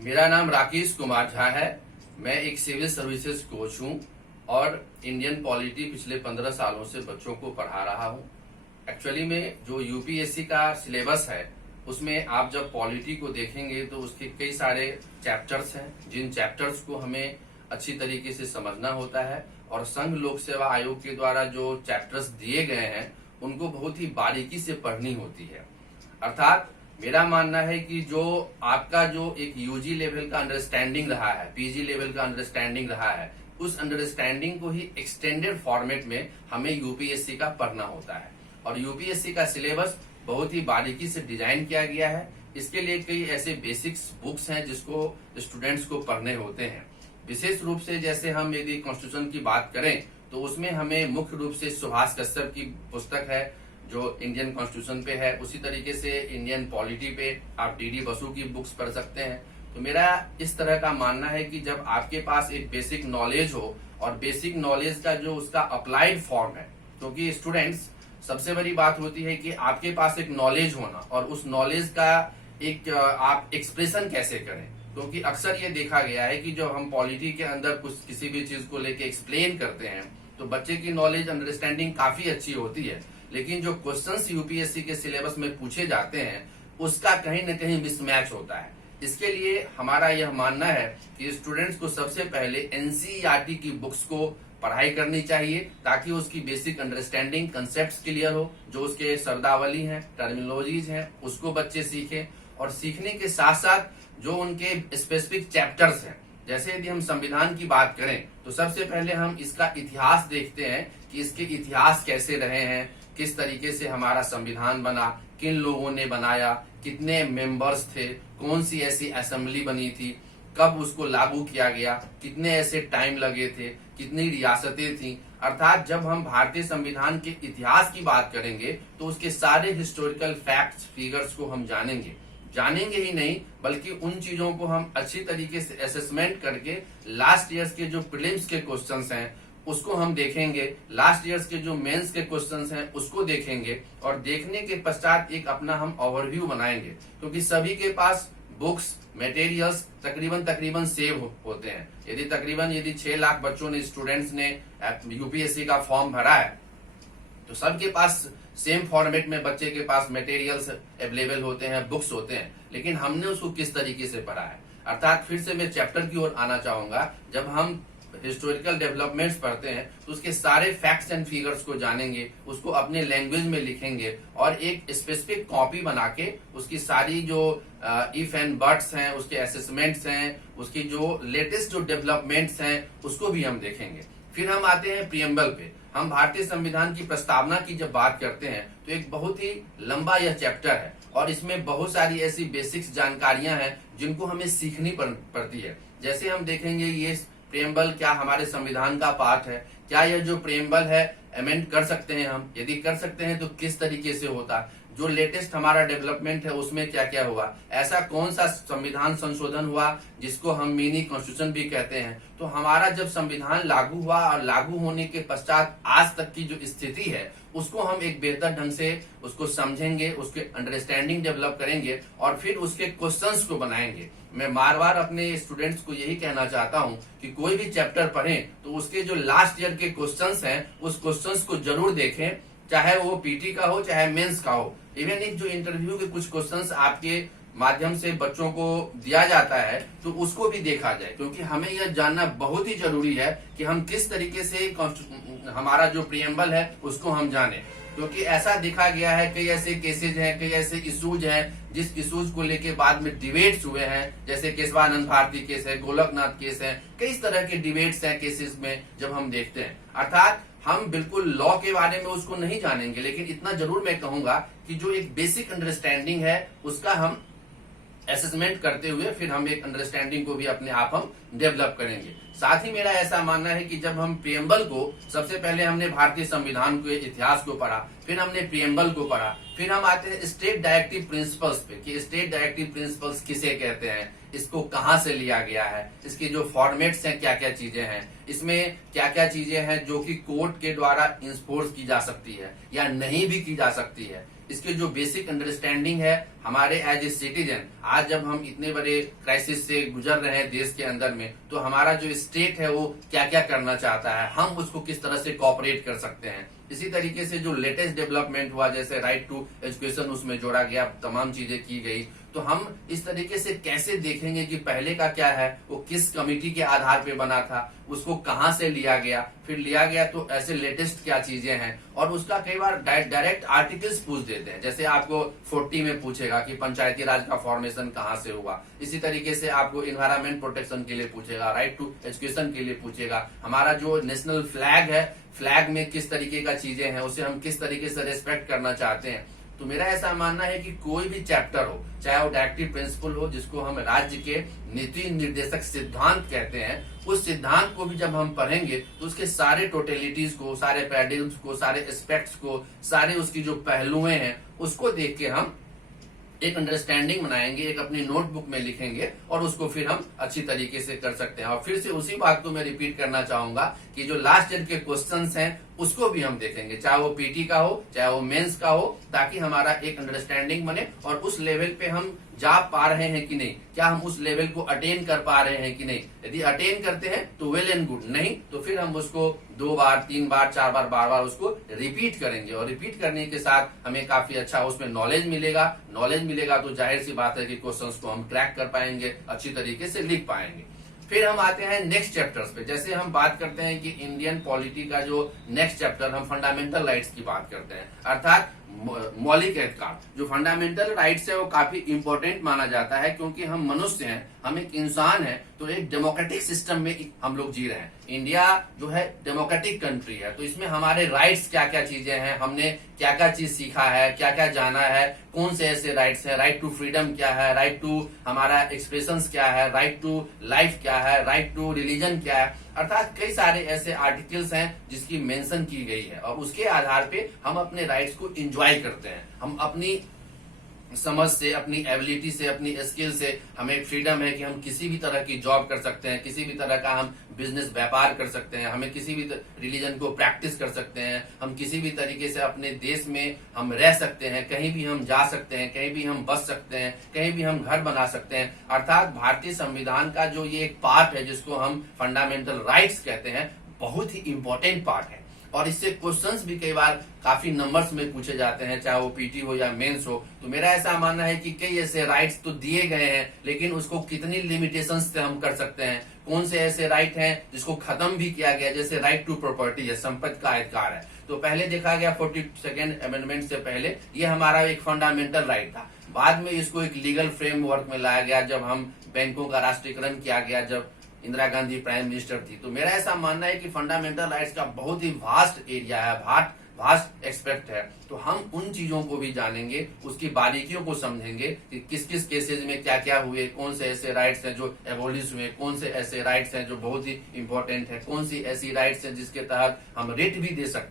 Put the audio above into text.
मेरा नाम राकेश कुमार झा है। मैं एक सिविल सर्विसेज कोच हूं और इंडियन पॉलिटी पिछले 15 सालों से बच्चों को पढ़ा रहा हूं। एक्चुअली में जो यूपीएससी का सिलेबस है उसमें आप जब पॉलिटी को देखेंगे तो उसके कई सारे चैप्टर्स हैं, जिन चैप्टर्स को हमें अच्छी तरीके से समझना होता है और संघ लोक सेवा आयोग के द्वारा जो चैप्टर्स दिए गए हैं उनको बहुत ही बारीकी से पढ़नी होती है। अर्थात मेरा मानना है कि जो आपका जो एक यूजी लेवल का अंडरस्टैंडिंग रहा है, पीजी लेवल का अंडरस्टैंडिंग रहा है, उस अंडरस्टैंडिंग को ही एक्सटेंडेड फॉर्मेट में हमें यूपीएससी का पढ़ना होता है। और यूपीएससी का सिलेबस बहुत ही बारीकी से डिजाइन किया गया है। इसके लिए कई ऐसे बेसिक्स बुक्स हैं जिसको स्टूडेंट्स को पढ़ने होते हैं। विशेष रूप से जैसे हम यदि कॉन्स्टिट्यूशन की बात करें तो उसमें हमें मुख्य रूप से सुभाष कश्यप की पुस्तक है जो इंडियन कॉन्स्टिट्यूशन पे है। उसी तरीके से इंडियन पॉलिटी पे आप डीडी बसु की बुक्स पढ़ सकते हैं। तो मेरा इस तरह का मानना है कि जब आपके पास एक बेसिक नॉलेज हो और बेसिक नॉलेज का जो उसका अप्लाइड फॉर्म है, क्योंकि स्टूडेंट्स सबसे बड़ी बात होती है कि आपके पास एक नॉलेज होना और उस नॉलेज का एक आप एक्सप्रेशन कैसे करें। क्योंकि अक्सर ये देखा गया है कि जब हम पॉलिटी के अंदर कुछ किसी भी चीज को लेके एक्सप्लेन करते हैं तो बच्चे की नॉलेज अंडरस्टैंडिंग काफी अच्छी होती है, लेकिन जो क्वेश्चंस यूपीएससी के सिलेबस में पूछे जाते हैं उसका कहीं न कहीं मिसमैच होता है। इसके लिए हमारा यह मानना है कि स्टूडेंट्स को सबसे पहले एनसीईआरटी की बुक्स को पढ़ाई करनी चाहिए ताकि उसकी बेसिक अंडरस्टैंडिंग, कंसेप्ट क्लियर हो। जो उसके शब्दावली हैं, टर्मिनोलॉजीज हैं, उसको बच्चे सीखें और सीखने के साथ साथ जो उनके स्पेसिफिक चैप्टर्स हैं, जैसे यदि हम संविधान की बात करें तो सबसे पहले हम इसका इतिहास देखते हैं कि इसके इतिहास कैसे रहे हैं, किस तरीके से हमारा संविधान बना, किन लोगों ने बनाया, कितने मेंबर्स थे, कौन सी ऐसी असेंबली बनी थी, कब उसको लागू किया गया, कितने ऐसे टाइम लगे थे, कितनी रियासतें थी। अर्थात जब हम भारतीय संविधान के इतिहास की बात करेंगे तो उसके सारे हिस्टोरिकल फैक्ट्स, फिगर्स को हम जानेंगे ही नहीं बल्कि उन चीजों को हम अच्छी तरीके से असेसमेंट करके लास्ट ईयर्स के जो प्रीलिम्स के क्वेश्चंस हैं उसको हम देखेंगे, लास्ट ईयर्स के जो मेंस के क्वेश्चंस हैं उसको देखेंगे और देखने के पश्चात एक अपना हम ओवरव्यू बनाएंगे। क्योंकि सभी के पास बुक्स, मटेरियल्स तकरीबन सेव होते हैं। यदि 6 लाख बच्चों ने, स्टूडेंट्स ने यूपीएससी का फॉर्म भरा है तो सबके पास सेम फॉर्मेट में बच्चे के पास मटेरियल्स अवेलेबल होते हैं, बुक्स होते हैं, लेकिन हमने उसको किस तरीके से पढ़ा है। अर्थात फिर से मैं चैप्टर की ओर आना चाहूंगा। जब हम हिस्टोरिकल डेवलपमेंट्स पढ़ते हैं तो उसके सारे फैक्ट्स एंड फिगर्स को जानेंगे, उसको अपने लैंग्वेज में लिखेंगे और एक स्पेसिफिक कॉपी बना के उसकी सारी जो इफ एंड बट्स हैं, उसके असेसमेंट्स हैं, उसकी जो लेटेस्ट जो डेवलपमेंट्स हैं उसको भी हम देखेंगे। फिर हम आते हैं प्रियम्बल पे। हम भारतीय संविधान की प्रस्तावना की जब बात करते हैं तो एक बहुत ही लंबा यह चैप्टर है और इसमें बहुत सारी ऐसी बेसिक्स जानकारियां हैं जिनको हमें सीखनी पड़ती है। जैसे हम देखेंगे ये प्रियम्बल क्या हमारे संविधान का पार्ट है, क्या यह जो प्रियम्बल है अमेंड कर सकते हैं हम, यदि कर सकते हैं तो किस तरीके से होता, जो लेटेस्ट हमारा डेवलपमेंट है उसमें क्या क्या हुआ, ऐसा कौन सा संविधान संशोधन हुआ जिसको हम मिनी कॉन्स्टिट्यूशन भी कहते हैं। तो हमारा जब संविधान लागू हुआ और लागू होने के पश्चात आज तक की जो स्थिति है उसको हम एक बेहतर ढंग से उसको समझेंगे, उसके अंडरस्टैंडिंग डेवलप करेंगे और फिर उसके क्वेश्चंस को बनाएंगे। मैं बार बार अपने स्टूडेंट्स को यही कहना चाहता हूं कि कोई भी चैप्टर पढ़ें तो उसके जो लास्ट ईयर के क्वेश्चंस हैं उस क्वेश्चंस को जरूर देखें, चाहे वो पीटी का हो चाहे मेंस का हो। इवन एक जो इंटरव्यू के कुछ क्वेश्चंस आपके माध्यम से बच्चों को दिया जाता है तो उसको भी देखा जाए, क्योंकि हमें यह जानना बहुत ही जरूरी है कि हम किस तरीके से हमारा जो प्रियम्बल है उसको हम जाने। क्योंकि ऐसा देखा गया है कई ऐसे केसेज हैं, कई ऐसे इशूज हैं जिस इशूज को लेके बाद में डिबेट्स हुए हैं, जैसे केशवानंद भारती केस है, गोलकनाथ केस है, कई तरह के डिबेट्स हैं केसेस में जब हम देखते हैं। अर्थात हम बिल्कुल लॉ के बारे में उसको नहीं जानेंगे, लेकिन इतना जरूर मैं कहूंगा कि जो एक बेसिक अंडरस्टैंडिंग है उसका हम असेसमेंट करते हुए फिर हम एक अंडरस्टैंडिंग को भी अपने आप हम डेवलप करेंगे। साथ ही मेरा ऐसा मानना है कि जब हम प्रियम्बल को, सबसे पहले हमने भारतीय संविधान के इतिहास को पढ़ा, फिर हमने प्रियम्बल को पढ़ा, फिर हम आते हैं स्टेट डायरेक्टिव प्रिंसिपल्स पे कि स्टेट डायरेक्टिव प्रिंसिपल्स किसे कहते हैं, इसको कहां से लिया गया है, इसके जो फॉर्मेट्स हैं, क्या क्या चीजें हैं, इसमें क्या क्या चीजें हैं जो कि कोर्ट के द्वारा इंफोर्स की जा सकती है या नहीं भी की जा सकती है। इसके जो बेसिक अंडरस्टैंडिंग है हमारे एज ए सिटीजन, आज जब हम इतने बड़े क्राइसिस से गुजर रहे हैं देश के अंदर में, तो हमारा जो स्टेट है वो क्या क्या करना चाहता है, हम उसको किस तरह से कोऑपरेट कर सकते हैं। इसी तरीके से जो लेटेस्ट डेवलपमेंट हुआ, जैसे राइट टू एजुकेशन उसमें जोड़ा गया, तमाम चीजें की गई, तो हम इस तरीके से कैसे देखेंगे कि पहले का क्या है, वो किस कमिटी के आधार पे बना था, उसको कहां से लिया गया, फिर लिया गया तो ऐसे लेटेस्ट क्या चीजें हैं, और उसका कई बार डायरेक्ट आर्टिकल्स पूछ देते हैं। जैसे आपको 40 में पूछेगा कि पंचायती राज का फॉर्मेशन कहां से हुआ, इसी तरीके से आपको इन्वायरमेंट प्रोटेक्शन के लिए पूछेगा, राइट टू एजुकेशन के लिए पूछेगा, हमारा जो नेशनल फ्लैग है, फ्लैग में किस तरीके का चीजें हैं, उसे हम किस तरीके से रेस्पेक्ट करना चाहते हैं। तो मेरा ऐसा मानना है कि कोई भी चैप्टर हो, चाहे वो डायरेक्टिव प्रिंसिपल हो, जिसको हम राज्य के नीति निर्देशक सिद्धांत कहते हैं, उस सिद्धांत को भी जब हम पढ़ेंगे तो उसके सारे टोटलिटीज को, सारे पैराडिग्म्स को, सारे एस्पेक्ट्स को, सारे उसकी जो पहलुएं हैं, उसको देख के हम एक अंडरस्टैंडिंग बनाएंगे, एक अपनी नोटबुक में लिखेंगे, और उसको फिर हम अच्छी तरीके से कर सकते हैं। और फिर से उसी बात को मैं रिपीट करना चाहूंगा कि जो लास्ट ईयर के क्वेश्चंस हैं उसको भी हम देखेंगे, चाहे वो पीटी का हो, चाहे वो मेंस का हो, ताकि हमारा एक अंडरस्टैंडिंग बने और उस लेवल पे हम जा पा रहे हैं कि नहीं, क्या हम उस लेवल को अटेन कर पा रहे हैं कि नहीं। यदि अटेन करते हैं तो वेल एंड गुड, नहीं तो फिर हम उसको 2 बार 3 बार 4 बार बार बार उसको रिपीट करेंगे, और रिपीट करने के साथ हमें काफी अच्छा उसमें नॉलेज मिलेगा तो जाहिर सी बात है कि क्वेश्चंस को हम क्रैक कर पाएंगे, अच्छी तरीके से लिख पाएंगे। फिर हम आते हैं नेक्स्ट चैप्टर्स पे। जैसे हम बात करते हैं कि इंडियन पॉलिटी का जो नेक्स्ट चैप्टर, हम फंडामेंटल राइट्स की बात करते हैं, अर्थात मौलिक अधिकार। जो फंडामेंटल राइट्स है वो काफी इंपॉर्टेंट माना जाता है, क्योंकि हम मनुष्य हैं, हम एक इंसान हैं, तो एक डेमोक्रेटिक सिस्टम में हम लोग जी रहे हैं। इंडिया जो है डेमोक्रेटिक कंट्री है, तो इसमें हमारे राइट्स क्या क्या चीजें हैं, हमने क्या क्या चीज सीखा है, क्या क्या जाना है, कौन से ऐसे राइट्स है, राइट टू फ्रीडम क्या है, राइट टू हमारा एक्सप्रेशंस क्या है, राइट टू लाइफ क्या है, राइट टू रिलीजन क्या है, अर्थात कई सारे ऐसे आर्टिकल्स हैं जिसकी मेंशन की गई है, और उसके आधार पे हम अपने राइट्स को एंजॉय करते हैं। हम अपनी समझ से, अपनी एबिलिटी से, अपनी स्किल से हमें फ्रीडम है कि हम किसी भी तरह की जॉब कर सकते हैं, किसी भी तरह का हम बिजनेस व्यापार कर सकते हैं, हमें किसी भी रिलीजन को प्रैक्टिस कर सकते हैं, हम किसी भी तरीके से अपने देश में हम रह सकते हैं, कहीं भी हम जा सकते हैं, कहीं भी हम बस सकते हैं, कहीं भी हम घर बना सकते हैं। अर्थात भारतीय संविधान का जो ये एक पार्ट है जिसको हम फंडामेंटल राइट्स कहते हैं, बहुत ही इंपॉर्टेंट पार्ट है, और इससे क्वेश्चंस भी कई बार काफी नंबर्स में पूछे जाते हैं, चाहे वो पीटी हो या मेंस हो। तो मेरा ऐसा मानना है कि कई ऐसे राइट्स तो दिए गए हैं, लेकिन उसको कितनी लिमिटेशंस से हम कर सकते हैं, कौन से ऐसे राइट हैं जिसको खत्म भी किया गया, जैसे राइट टू प्रॉपर्टी है, संपत्ति का अधिकार है। तो पहले देखा गया 42nd अमेंडमेंट से पहले ये हमारा एक फंडामेंटल राइट था, बाद में इसको एक लीगल फ्रेमवर्क में लाया गया जब हम बैंकों का राष्ट्रीयकरण किया गया, जब इंदिरा गांधी प्राइम मिनिस्टर थी। तो मेरा ऐसा मानना है कि फंडामेंटल राइट्स का बहुत ही वास्ट एरिया है, वास्ट एक्सपेक्ट है, तो हम उन चीजों को भी जानेंगे, उसकी बारीकियों को समझेंगे कि किस किस केसेज में क्या क्या हुए, कौन से ऐसे राइट्स हैं जो एबोलिश हुए, कौन से ऐसे राइट्स हैं जो बहुत ही इंपॉर्टेंट है, कौन सी ऐसी राइट्स हैं जिसके तहत हम रिट भी दे सकते हैं।